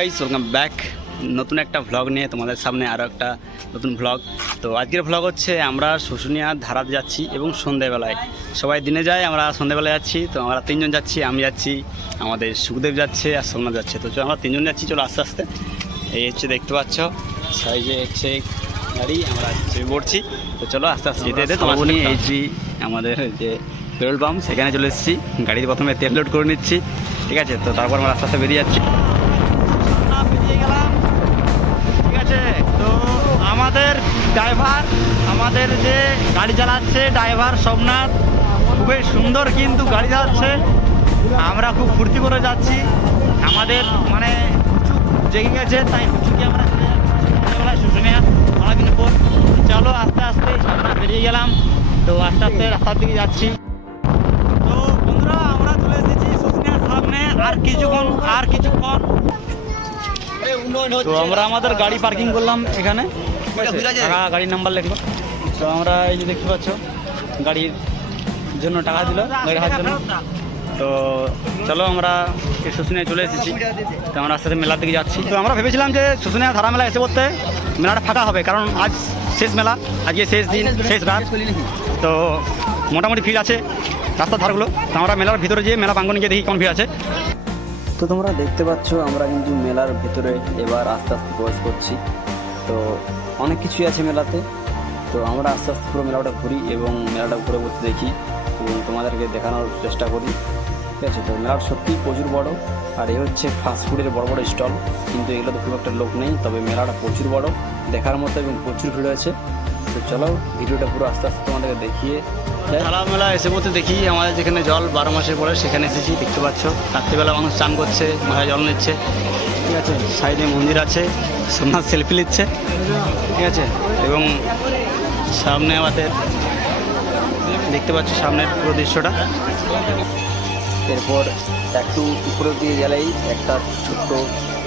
Guys welcome back নতুন একটা vlog নিয়ে তোমাদের সামনে আরও একটা নতুন ভ্লগ তো আজকের ভ্লগ হচ্ছে আমরা শুশুনিয়া ধারাতে যাচ্ছি এবং সন্ধেবেলায়। সবাই দিনে যায়, আমরা সন্ধেবেলায় যাচ্ছি। তো আমরা তিনজন যাচ্ছি, আমি যাচ্ছি, আমাদের সুখদেব যাচ্ছে আর সোমনাথ যাচ্ছে। তো আমরা তিনজন যাচ্ছি, চলো আস্তে আস্তে। এই হচ্ছে দেখতে পাচ্ছ, সাইজে হচ্ছে গাড়ি, আমরা পড়ছি। তো চলো আস্তে আস্তে যেতে যেতে তোমার এই আমাদের যে পেট্রোল পাম্প সেখানে চলে এসেছি। গাড়িতে প্রথমে তেল লোড করে নিচ্ছি। ঠিক আছে, তো তারপর আমরা আস্তে আস্তে বেরিয়ে যাচ্ছি। আছে। তো আমাদের ড্রাইভার, আমাদের যে গাড়ি চালাচ্ছে ড্রাইভার সোমনাথ, খুবই সুন্দর কিন্তু গাড়ি চালাচ্ছে। আমরা খুব ফুর্তি করে যাচ্ছি। আমাদের মানে জেগে গেছে, তাই হুচুকে আমরা সন্ধ্যাবেলায় শুশুনিয়া অনেকদিন পর চলো, আস্তে আস্তে আমরা বেরিয়ে গেলাম। তো আস্তে আস্তে রাস্তার দিকে যাচ্ছি। তো বন্ধুরা, আমরা চলে এসেছি শুশুনিয়ার সামনে। আর কিছুক্ষণ আর কিছুক্ষণ। তো আমরা আমাদের গাড়ি পার্কিং করলাম এখানে। ঠিক গাড়ির নাম্বার লিখলো তো আমরা এই যে দেখতে পাচ্ছ গাড়ির জন্য টাকা দিল গাড়ি হাত জন্য। তো চলো আমরা এই শুশুনিয়ায় চলে এসেছি। তো আমরা আস্তে মেলার দিকে যাচ্ছি। তো আমরা ভেবেছিলাম যে শুশুনিয়া ধারা মেলা এসে পড়তে মেলাটা ফাঁকা হবে কারণ আজ শেষ মেলা আজকে শেষ দিন শেষ রাত। তো মোটামুটি ভিড় আছে রাস্তার ধারগুলো। তো আমরা মেলার ভিতরে যেয়ে মেলা প্রাঙ্গনে গিয়ে দেখি কোন ভিড় আছে। তো তোমরা দেখতে পাচ্ছ, আমরা কিন্তু মেলার ভেতরে এবার আস্তে আস্তে প্রবেশ করছি। তো অনেক কিছুই আছে মেলাতে। তো আমরা আস্তে আস্তে পুরো মেলাটা ঘুরি এবং মেলাটা ঘুরে ঘুরতে দেখি এবং তোমাদেরকে দেখানোর চেষ্টা করি। ঠিক আছে, তো মেলাটা সত্যিই প্রচুর বড়। আর এই হচ্ছে ফাস্টফুডের বড় বড় স্টল কিন্তু এগুলোতে খুব একটা লোক নেই, তবে মেলাটা প্রচুর বড়। দেখার মতো এবং প্রচুর ভিড় হয়েছে তো চলো ভিডিওটা পুরো আস্তে আস্তে তোমাদেরকে দেখিয়ে। মেলা এসে বলতে দেখি আমাদের যেখানে জল বারো মাসে পরে সেখানে এসেছি দেখতে পাচ্ছ। রাত্রিবেলা মানুষ চান করছে মাথায় জল নিচ্ছে। ঠিক আছে সাইডে মন্দির আছে সোমনাথ সেলফি নিচ্ছে। ঠিক আছে এবং সামনে আমাদের দেখতে পাচ্ছ সামনের পুরো দৃশ্যটা। এরপর একটু উপরের দিকে গেলেই একটা ছোট্ট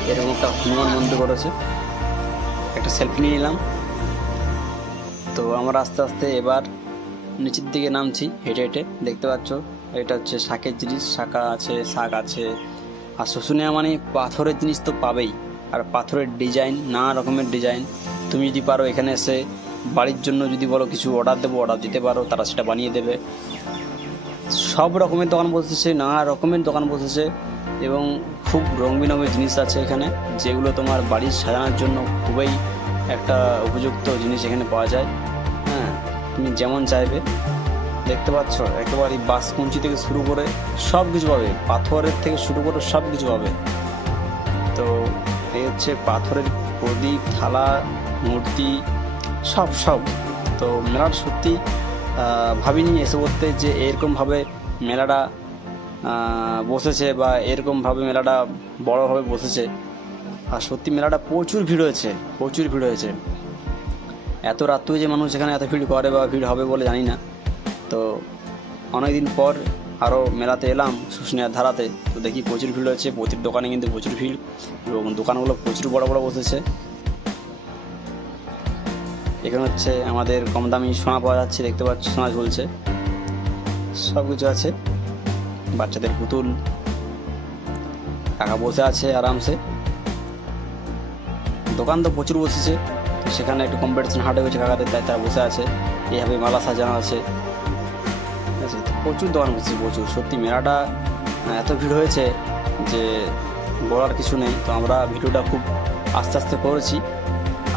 এরকম একটা হনুমান মন্দির করেছে। একটা সেলফি নিয়ে নিলাম। তো আমরা আস্তে আস্তে এবার নিচের দিকে নামছি, হেঁটে হেঁটে। দেখতে পাচ্ছ, এটা হচ্ছে শাকের জিনিস শাকা আছে, শাক আছে। আর শুশুনিয়া মানে পাথরের জিনিস তো পাবেই। আর পাথরের ডিজাইন, নানা রকমের ডিজাইন। তুমি যদি পারো এখানে এসে বাড়ির জন্য যদি বলো কিছু অর্ডার দেবো অর্ডার দিতে পারো, তারা সেটা বানিয়ে দেবে। সব রকমের দোকান বসেছে, নানা রকমের দোকান বসেছে এবং খুব রং জিনিস আছে এখানে, যেগুলো তোমার বাড়ির সাজানোর জন্য খুবই একটা উপযুক্ত জিনিস এখানে পাওয়া যায়। হ্যাঁ তুমি যেমন চাইবে। দেখতে পাচ্ছ, একেবারে বাসকুঞ্চি থেকে শুরু করে সব কিছু পাবে। পাথরের থেকে শুরু করে সব কিছু পাবে। তো এই হচ্ছে পাথরের প্রদীপ, থালা, মূর্তি, সব সব। তো মেলার সত্যি ভাবিনি এসে করতে যে এরকমভাবে মেলাটা বসেছে বা এরকমভাবে মেলাটা বড়োভাবে বসেছে। আর সত্যি মেলাটা প্রচুর ভিড় হয়েছে, প্রচুর ভিড় হয়েছে। এত রাত্রে যে মানুষ এখানে এত ভিড় করে বা ভিড় হবে বলে জানি না। তো অনেকদিন পর আরও মেলাতে এলাম শুশুনিয়ার ধারাতে। তো দেখি প্রচুর ভিড় হয়েছে, প্রতির দোকানে কিন্তু প্রচুর ভিড় এবং দোকানগুলো প্রচুর বড় বড় বসেছে। এখানে হচ্ছে আমাদের কম দামি সোনা পাওয়া যাচ্ছে, দেখতে পাচ্ছ সোনা ঝুলছে। সব কিছু আছে, বাচ্চাদের পুতুল টাকা বসে আছে আরামসে। দোকান তো প্রচুর বসেছে। তো সেখানে একটু কম্পিটিশন হাটে হয়েছে, কাকাদের তাই তারা বসে আছে। এইভাবে মালা সাজানো আছে। ঠিক আছে প্রচুর দোকান বসেছে, প্রচুর। সত্যি মেলাটা এত ভিড় হয়েছে যে বলার কিছু নেই। তো আমরা ভিডিওটা খুব আস্তে আস্তে করেছি।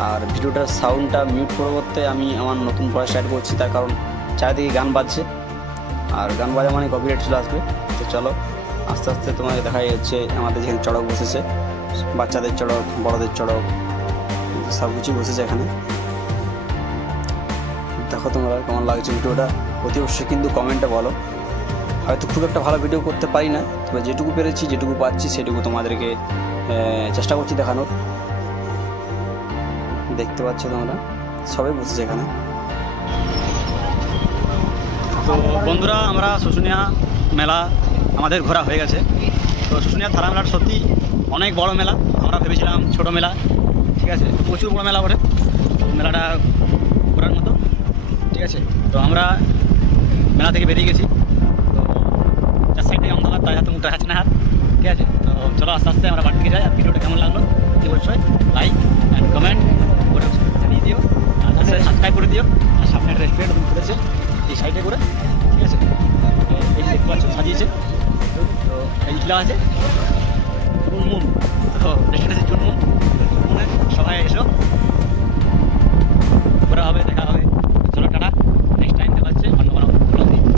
আর ভিডিওটার সাউন্ডটা মিউট করতে আমি আমার নতুন ভয়েস অ্যাড করছি, তার কারণ চারিদিকে গান বাজছে। আর গান বাজা মানে কপিরাইট চলে আসবে। তো চলো, আস্তে আস্তে তোমাকে দেখা যাচ্ছে আমাদের যেখানে চড়ক বসেছে। বাচ্চাদের চড়ক, বড়দের চড়ক। সব কিছু বসেছে এখানে। দেখো তোমরা কেমন লাগছে ভিডিওটা। অতি অবশ্যই কিন্তু কমেন্টে বলো। হয়তো খুব একটা ভালো ভিডিও করতে পারি না, তবে যেটুকু পেরেছি, যেটুকু পাচ্ছি, সেটুকু তোমাদেরকে চেষ্টা করছি দেখানোর। দেখতে পাচ্ছ তোমরা? সবাই বসেছে এখানে। তো বন্ধুরা, আমরা শুশুনিয়া মেলা আমাদের ঘোরা হয়ে গেছে। তো শুশুনিয়া ধারা মেলাটা সত্যি অনেক বড় মেলা। আমরা ভেবেছিলাম ছোট মেলা। ঠিক আছে, প্রচুর বড় মেলা ওঠে মেলাটা ঘোরার মতো, ঠিক আছে। তো আমরা মেলা থেকে বেরিয়ে গেছি, তো চার সাইডে অন্ধকার তাই হাতে মুখটা হাতে না হাত, ঠিক আছে। তো চলো আস্তে আস্তে আমরা বাড়ি থেকে যাই, আর ভিডিওটা কেমন লাগল অবশ্যই লাইক অ্যান্ড কমেন্ট করে জানিয়ে দিও, আর সাথে সাবস্ক্রাইব করে দিও, আর সামনে একটা রেস্টুরেন্ট করেছে এই সাইডে করে, ঠিক আছে। এই দেখতে পাচ্ছ, সাজিয়েছে, তো এই আছে